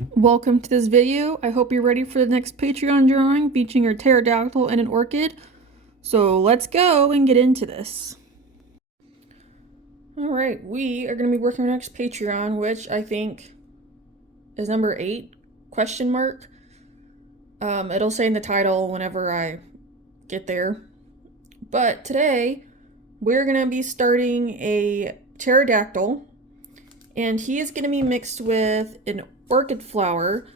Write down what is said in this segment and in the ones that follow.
Welcome to this video. I hope you're ready for the next Patreon drawing featuring a pterodactyl and an orchid. So let's go and get into this. Alright, we are going to be working on our next Patreon, which I think is number 8, question mark. It'll say in the title whenever I get there. But today, we're going to be starting a pterodactyl, and he is going to be mixed with an orchid flower.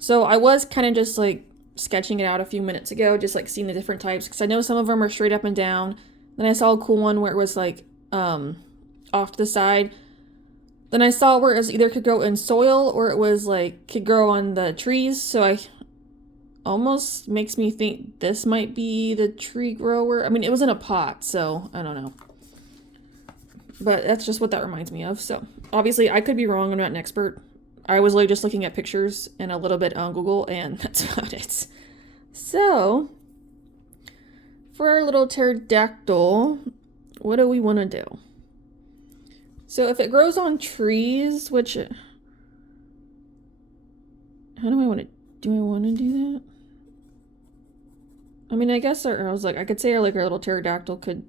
So I was kind of just like sketching it out a few minutes ago, just like seeing the different types, because I know some of them are straight up and down. Then I saw a cool one where it was like off to the side. Then I saw where it was either could grow in soil or it was like could grow on the trees. So I almost makes me think this might be the tree grower. I mean, it was in a pot, so I don't know. But that's just what that reminds me of. So obviously I could be wrong. I'm not an expert. I was literally just looking at pictures and a little bit on Google, and that's about it. So for our little pterodactyl, what do we want to do? So if it grows on trees, which, how do I want to do that? I mean, I guess I was like, I could say like our little pterodactyl could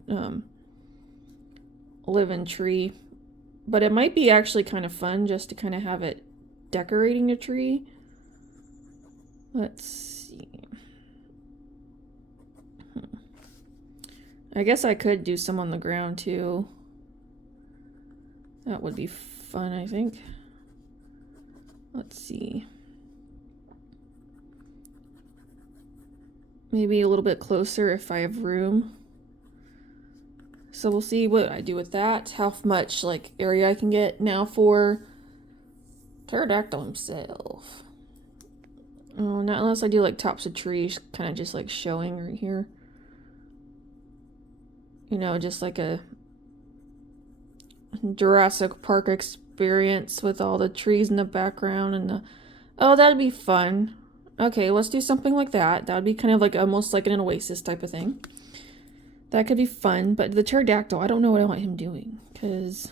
live in tree, but it might be actually kind of fun just to kind of have it decorating a tree. Let's see. I guess I could do some on the ground too. That would be fun, I think. Let's see. Maybe a little bit closer if I have room. So we'll see what I do with that, how much like area I can get. Now for pterodactyl himself. Oh, not unless I do like tops of trees, kind of just like showing right here. You know, just like a Jurassic Park experience with all the trees in the background and the... Oh, that'd be fun. Okay, let's do something like that. That would be kind of like almost like an oasis type of thing. That could be fun, but the pterodactyl, I don't know what I want him doing, because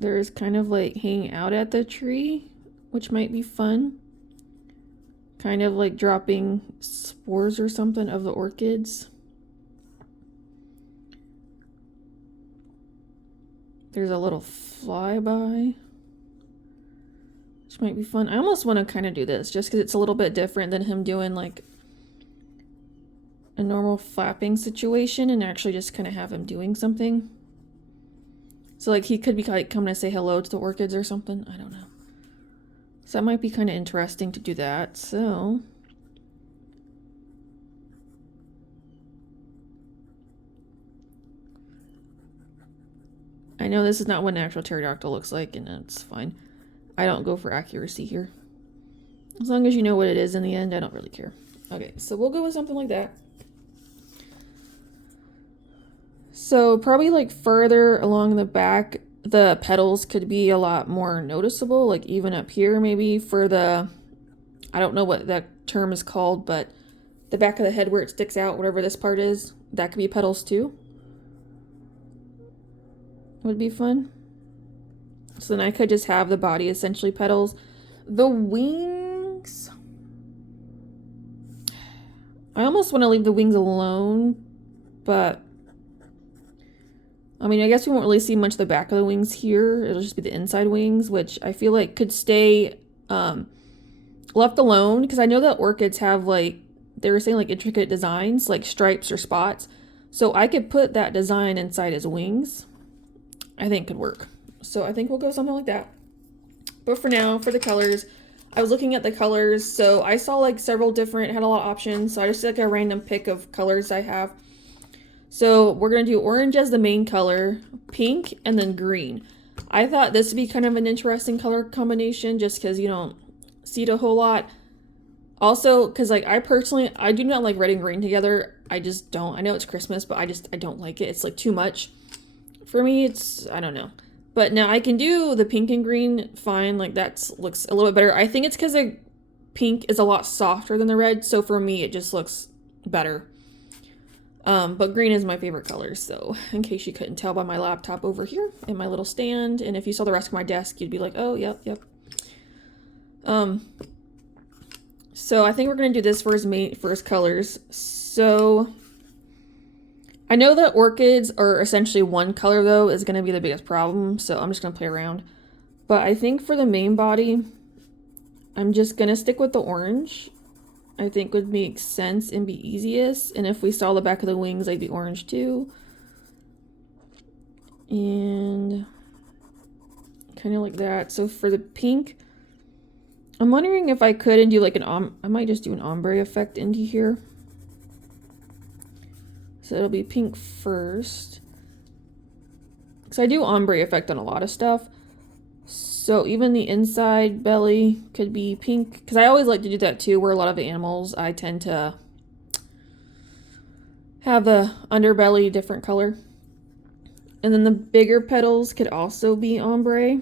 there's kind of like hanging out at the tree, which might be fun. Kind of like dropping spores or something of the orchids. There's a little flyby, which might be fun. I almost want to kind of do this just because it's a little bit different than him doing like a normal flapping situation, and actually just kind of have him doing something. So like he could be like coming to say hello to the orchids or something. I don't know. So that might be kind of interesting to do that. So I know this is not what an actual pterodactyl looks like, and that's fine. I don't go for accuracy here. As long as you know what it is in the end, I don't really care. Okay, so we'll go with something like that. So probably like further along the back, the petals could be a lot more noticeable, like even up here maybe for the, I don't know what that term is called, but the back of the head where it sticks out, whatever this part is, that could be petals too. Would be fun. So then I could just have the body essentially petals. The wings, I almost want to leave the wings alone, but I mean, I guess we won't really see much of the back of the wings here. It'll just be the inside wings, which I feel like could stay left alone, because I know that orchids have like, they were saying like intricate designs, like stripes or spots. So I could put that design inside his wings. I think could work. So I think we'll go something like that. But for now, for the colors, I was looking at the colors. So I saw like several different, had a lot of options. So I just did like a random pick of colors I have. So we're going to do orange as the main color, pink, and then green. I thought this would be kind of an interesting color combination just because you don't see it a whole lot. Also, because like I do not like red and green together. I just don't. I know it's Christmas, but I don't like it. It's like too much. For me, I don't know. But now I can do the pink and green fine. Like that looks a little bit better. I think it's because the pink is a lot softer than the red. So for me, it just looks better. But green is my favorite color, so in case you couldn't tell by my laptop over here and my little stand, and if you saw the rest of my desk, you'd be like, oh, yep. So I think we're gonna do this for his colors. So I know that orchids are essentially one color though is gonna be the biggest problem, so I'm just gonna play around. But I think for the main body, I'm just gonna stick with the orange. I think would make sense and be easiest. And if we saw the back of the wings, they'd be orange too. And kind of like that. So for the pink, I'm wondering if I could and do like I might just do an ombre effect into here. So it'll be pink first. Because I do ombre effect on a lot of stuff. So even the inside belly could be pink. Because I always like to do that too, where a lot of animals, I tend to have the underbelly different color. And then the bigger petals could also be ombre.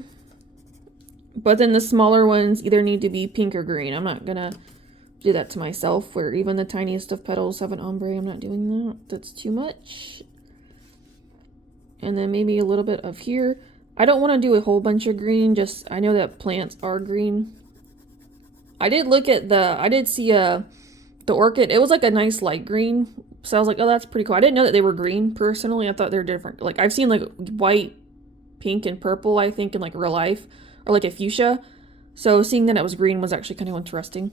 But then the smaller ones either need to be pink or green. I'm not going to do that to myself, where even the tiniest of petals have an ombre. I'm not doing that. That's too much. And then maybe a little bit of here. I don't want to do a whole bunch of green, just I know that plants are green. I did look at I did see the orchid. It was like a nice light green. So I was like, oh, that's pretty cool. I didn't know that they were green personally. I thought they were different. Like I've seen like white, pink, and purple, I think, in like real life, or like a fuchsia. So seeing that it was green was actually kind of interesting.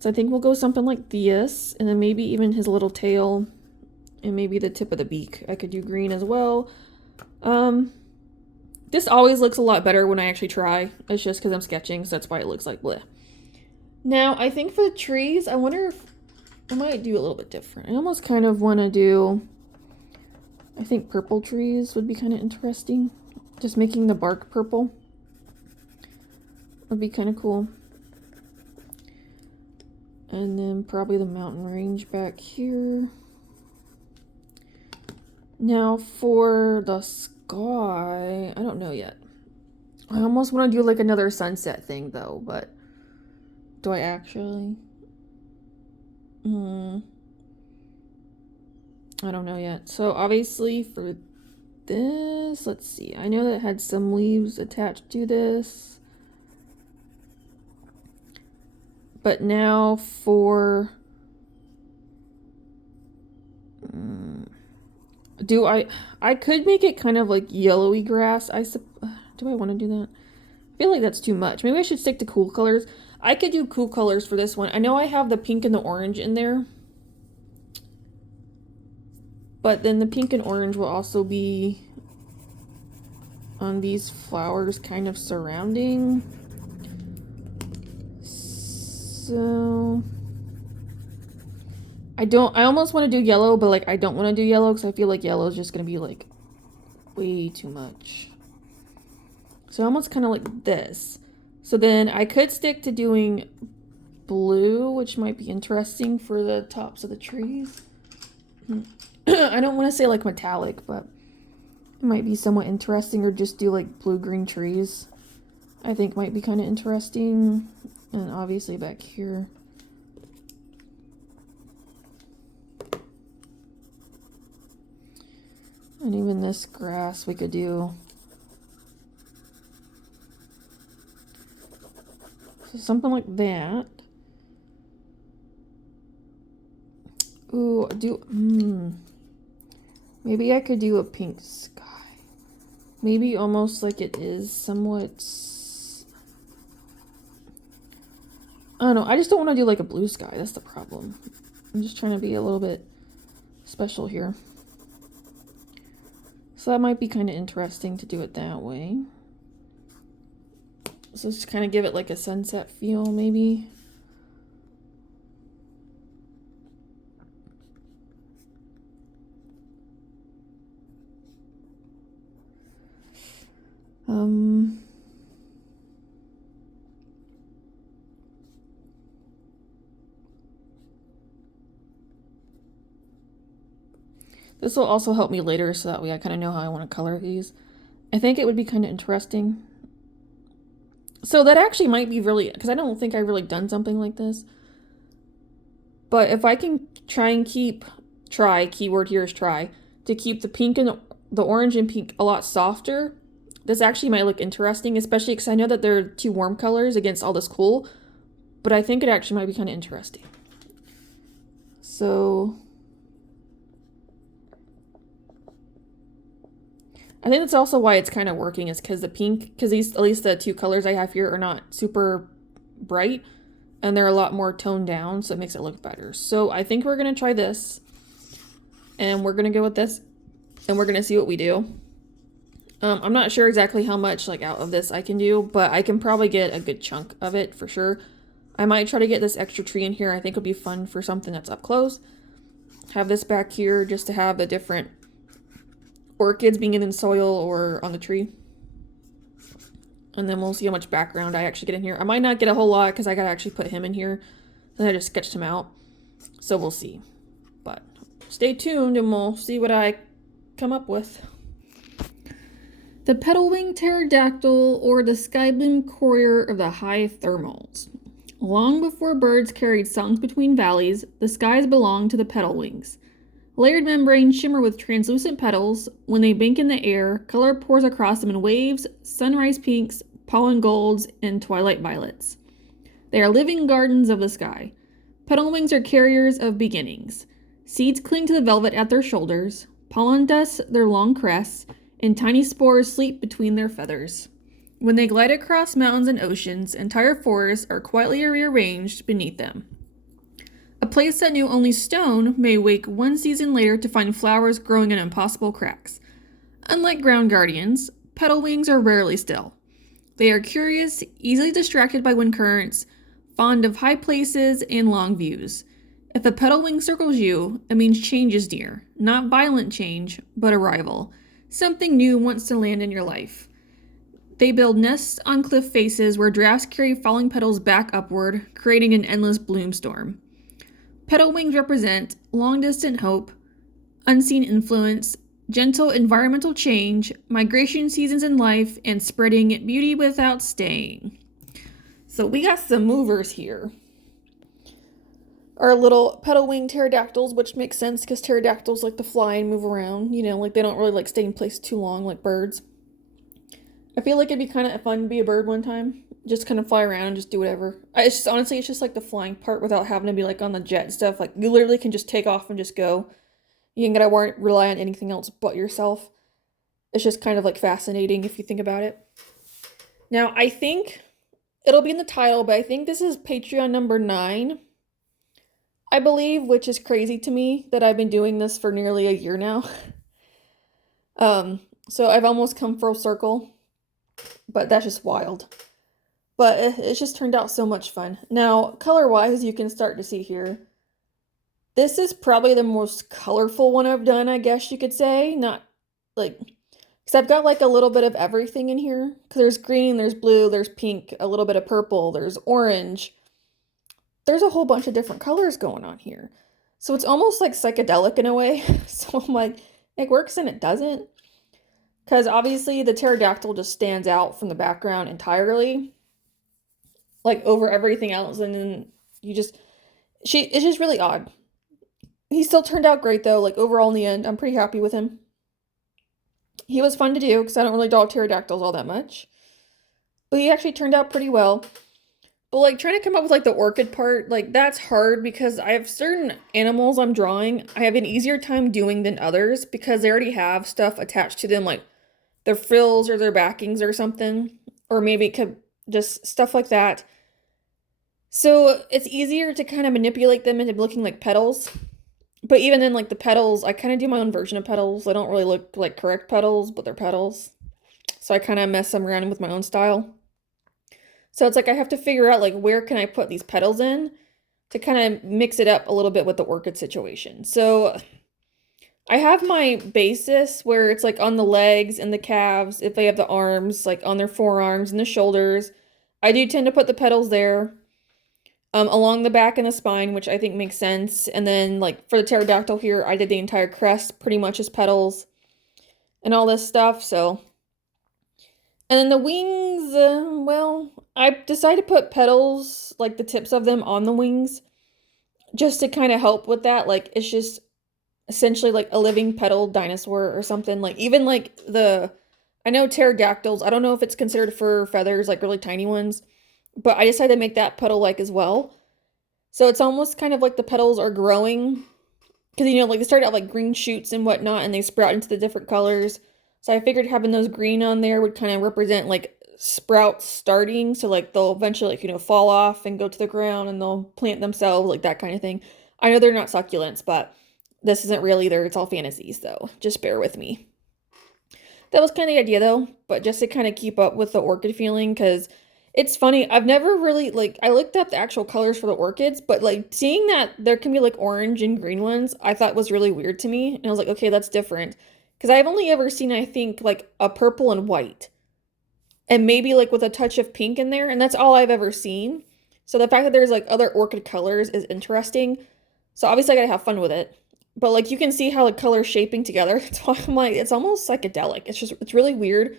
So I think we'll go something like this, and then maybe even his little tail, and maybe the tip of the beak. I could do green as well. This always looks a lot better when I actually try. It's just because I'm sketching, so that's why it looks like bleh. Now, I think for the trees, I wonder if I might do a little bit different. I almost kind of want to do, I think purple trees would be kind of interesting. Just making the bark purple would be kind of cool. And then probably the mountain range back here. Now for the sky, I don't know yet. I almost want to do like another sunset thing though, but do I actually? I don't know yet. So obviously for this, let's see. I know that it had some leaves attached to this. But now for I could make it kind of like yellowy grass. Do I want to do that? I feel like that's too much. Maybe I should stick to cool colors. I could do cool colors for this one. I know I have the pink and the orange in there. But then the pink and orange will also be on these flowers kind of surrounding. So I almost want to do yellow, but like I don't want to do yellow because I feel like yellow is just going to be like way too much. So almost kind of like this. So then I could stick to doing blue, which might be interesting for the tops of the trees. I don't want to say like metallic, but it might be somewhat interesting, or just do like blue-green trees. I think might be kind of interesting. And obviously back here. And even this grass we could do. So something like that. Ooh, maybe I could do a pink sky. Maybe almost like it is somewhat. I don't know. I just don't want to do like a blue sky. That's the problem. I'm just trying to be a little bit special here. So that might be kind of interesting to do it that way. So just kind of give it like a sunset feel, maybe. This will also help me later, so that way I kind of know how I want to color these. I think it would be kind of interesting. So that actually might be really, because I don't think I've really done something like this. But if I can try try, keyword here is try, to keep the pink and the orange and pink a lot softer. This actually might look interesting, especially because I know that they're two warm colors against all this cool, but I think it actually might be kind of interesting. So I think that's also why it's kind of working, is because the pink, because these, at least the two colors I have here, are not super bright and they're a lot more toned down, so it makes it look better. So I think we're going to try this, and we're going to go with this, and we're going to see what we do. I'm not sure exactly how much like out of this I can do, but I can probably get a good chunk of it for sure. I might try to get this extra tree in here. I think it'll be fun for something that's up close. Have this back here just to have the different orchids being in soil or on the tree. And then we'll see how much background I actually get in here. I might not get a whole lot because I gotta actually put him in here. Then I just sketched him out. So we'll see. But stay tuned and we'll see what I come up with. The petal-winged pterodactyl, or the sky-bloom courier of the high thermals. Long before birds carried songs between valleys, the skies belonged to the petal wings. Layered membranes shimmer with translucent petals. When they bank in the air, color pours across them in waves, sunrise pinks, pollen golds, and twilight violets. They are living gardens of the sky. Petal wings are carriers of beginnings. Seeds cling to the velvet at their shoulders, pollen dust their long crests, and tiny spores sleep between their feathers. When they glide across mountains and oceans, entire forests are quietly rearranged beneath them. A place that knew only stone may wake one season later to find flowers growing in impossible cracks. Unlike ground guardians, petal wings are rarely still. They are curious, easily distracted by wind currents, fond of high places and long views. If a petal wing circles you, it means change is near. Not violent change, but arrival. Something new wants to land in your life. They build nests on cliff faces where drafts carry falling petals back upward, creating an endless bloom storm. Petal wings represent long-distant hope, unseen influence, gentle environmental change, migration seasons in life, and spreading beauty without staying. So we got some movers here. Our little petal-winged pterodactyls, which makes sense because pterodactyls like to fly and move around. You know, like they don't really like stay in place too long like birds. I feel like it'd be kind of fun to be a bird one time. Just kind of fly around and just do whatever. It's just, honestly, it's just like the flying part without having to be like on the jet and stuff. Like you literally can just take off and just go. You ain't gotta rely on anything else but yourself. It's just kind of like fascinating if you think about it. Now, I think it'll be in the title, but I think this is Patreon number 9. I believe, which is crazy to me that I've been doing this for nearly a year now. So I've almost come full circle. But that's just wild. But it's just turned out so much fun. Now, color-wise, you can start to see here. This is probably the most colorful one I've done, I guess you could say. Not, like, because I've got, like, a little bit of everything in here. Because there's green, there's blue, there's pink, a little bit of purple, there's orange. There's a whole bunch of different colors going on here. So it's almost, like, psychedelic in a way. So I'm like, it works and it doesn't. Because obviously the pterodactyl just stands out from the background entirely. Like over everything else. And then it's just really odd. He still turned out great though. Like overall in the end, I'm pretty happy with him. He was fun to do because I don't really draw pterodactyls all that much. But he actually turned out pretty well. But like trying to come up with like the orchid part, like that's hard because I have certain animals I'm drawing. I have an easier time doing than others because they already have stuff attached to them like their frills or their backings or something, or maybe it could just stuff like that. So it's easier to kind of manipulate them into looking like petals. But even then, like the petals, I kind of do my own version of petals. They don't really look like correct petals, but they're petals. So I kind of mess them around with my own style. So it's like I have to figure out like where can I put these petals in to kind of mix it up a little bit with the orchid situation. So I have my basis where it's like on the legs and the calves, if they have the arms, like on their forearms and the shoulders. I do tend to put the petals there. Along the back and the spine, which I think makes sense. And then like for the pterodactyl here, I did the entire crest pretty much as petals and all this stuff. So, and then the wings, well, I decided to put petals, like the tips of them on the wings just to kind of help with that. Like it's just essentially like a living petal dinosaur or something. Like even like I know pterodactyls, I don't know if it's considered fur feathers, like really tiny ones, but I decided to make that petal like as well. So it's almost kind of like the petals are growing because like they start out like green shoots and whatnot and they sprout into the different colors. So I figured having those green on there would kind of represent like sprouts starting. So like they'll eventually like, fall off and go to the ground and they'll plant themselves, like that kind of thing. I know they're not succulents, but this isn't real either. It's all fantasies, so just bear with me. That was kind of the idea though, but just to kind of keep up with the orchid feeling, because it's funny. I've never really like I looked up the actual colors for the orchids, but like seeing that there can be like orange and green ones, I thought was really weird to me. And I was like, okay, that's different. Because I've only ever seen, I think, like a purple and white. And maybe like with a touch of pink in there, and that's all I've ever seen. So the fact that there's like other orchid colors is interesting. So obviously I gotta have fun with it. But like you can see how the colors shaping together. That's why I'm like, it's almost psychedelic. It's really weird.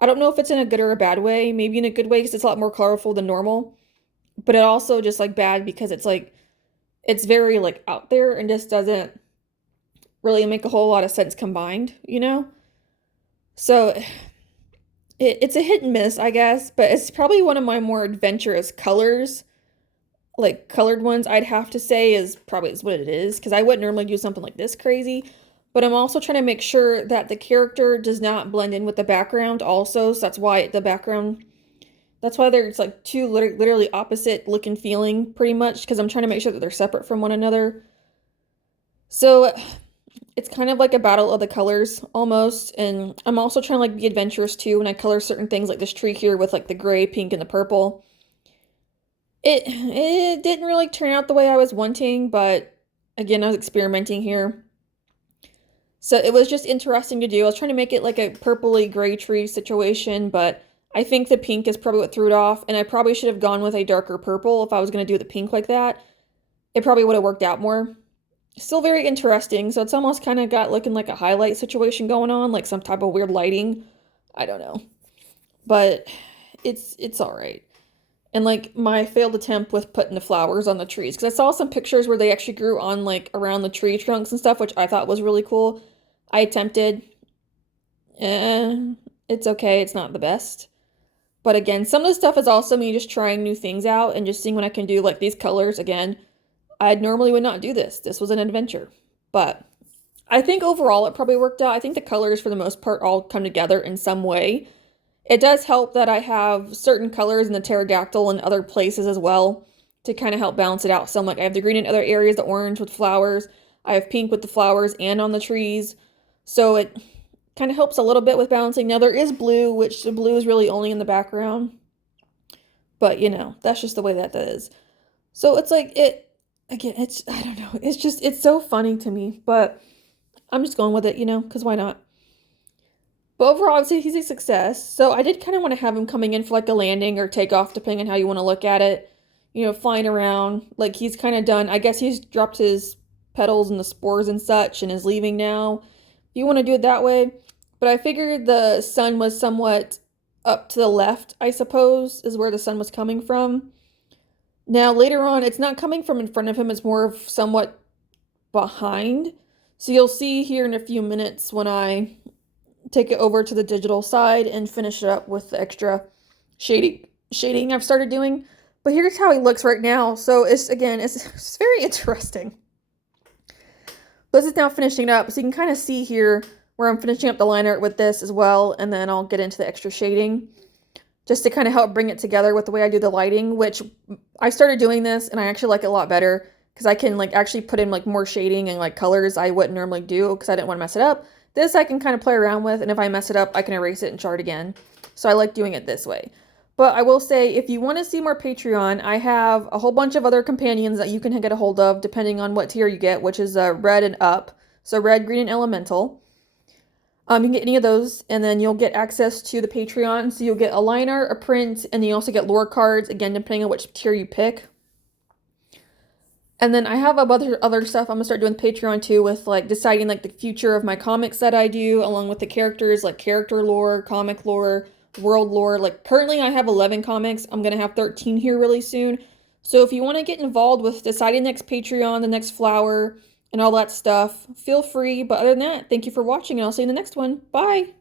I don't know if it's in a good or a bad way. Maybe in a good way because it's a lot more colorful than normal. But it also just like bad because it's like it's very like out there and just doesn't really make a whole lot of sense combined. So it's a hit and miss, I guess, but it's probably one of my more adventurous colors. Like colored ones, I'd have to say is what it is because I wouldn't normally do something like this crazy. But I'm also trying to make sure that the character does not blend in with the background also. So that's why there's like two literally opposite look and feeling pretty much because I'm trying to make sure that they're separate from one another. So it's kind of like a battle of the colors almost. And I'm also trying to like be adventurous too when I color certain things like this tree here with like the gray, pink, and the purple. It didn't really turn out the way I was wanting, but again, I was experimenting here. So it was just interesting to do. I was trying to make it like a purpley gray tree situation, but I think the pink is probably what threw it off, and I probably should have gone with a darker purple if I was going to do the pink like that. It probably would have worked out more. Still very interesting, so it's almost kind of got looking like a highlight situation going on, like some type of weird lighting. I don't know. But it's all right. And like my failed attempt with putting the flowers on the trees, because I saw some pictures where they actually grew on like around the tree trunks and stuff, which I thought was really cool. I attempted. It's okay. It's not the best. But again, some of the stuff is also me just trying new things out and just seeing what I can do. Like these colors, again, I normally would not do this. This was an adventure. But I think overall it probably worked out. I think the colors for the most part all come together in some way. It does help that I have certain colors in the pterodactyl and other places as well to kind of help balance it out some. Like I have the green in other areas, the orange with flowers. I have pink with the flowers and on the trees. So it kind of helps a little bit with balancing. Now there is blue, which the blue is really only in the background. But that's just the way that is. So it's like again, I don't know. It's so funny to me, but I'm just going with it, because why not? But overall, I would say he's a success. So I did kind of want to have him coming in for like a landing or takeoff, depending on how you want to look at it. Flying around. Like he's kind of done. I guess he's dropped his petals and the spores and such and is leaving now. If you want to do it that way. But I figured the sun was somewhat up to the left, I suppose, is where the sun was coming from. Now, later on, it's not coming from in front of him. It's more of somewhat behind. So you'll see here in a few minutes when I take it over to the digital side and finish it up with the extra shading I've started doing. But here's how he looks right now. So it's very interesting. This is now finishing it up, so you can kind of see here where I'm finishing up the line art with this as well, and then I'll get into the extra shading just to kind of help bring it together with the way I do the lighting, which I started doing this and I actually like it a lot better because I can like actually put in like more shading and like colors I wouldn't normally do because I didn't want to mess it up. This I can kind of play around with, and if I mess it up, I can erase it and start again. So I like doing it this way. But I will say, if you want to see more Patreon, I have a whole bunch of other companions that you can get a hold of depending on what tier you get, which is red and up. So red, green, and elemental. You can get any of those, and then you'll get access to the Patreon. So you'll get a line art, a print, and then you also get lore cards, again, depending on which tier you pick. And then I have other stuff I'm going to start doing Patreon too, with like deciding like the future of my comics that I do, along with the characters, like character lore, comic lore, world lore. Like currently I have 11 comics. I'm going to have 13 here really soon. So if you want to get involved with deciding the next Patreon, the next flower, and all that stuff, feel free. But other than that, thank you for watching, and I'll see you in the next one. Bye!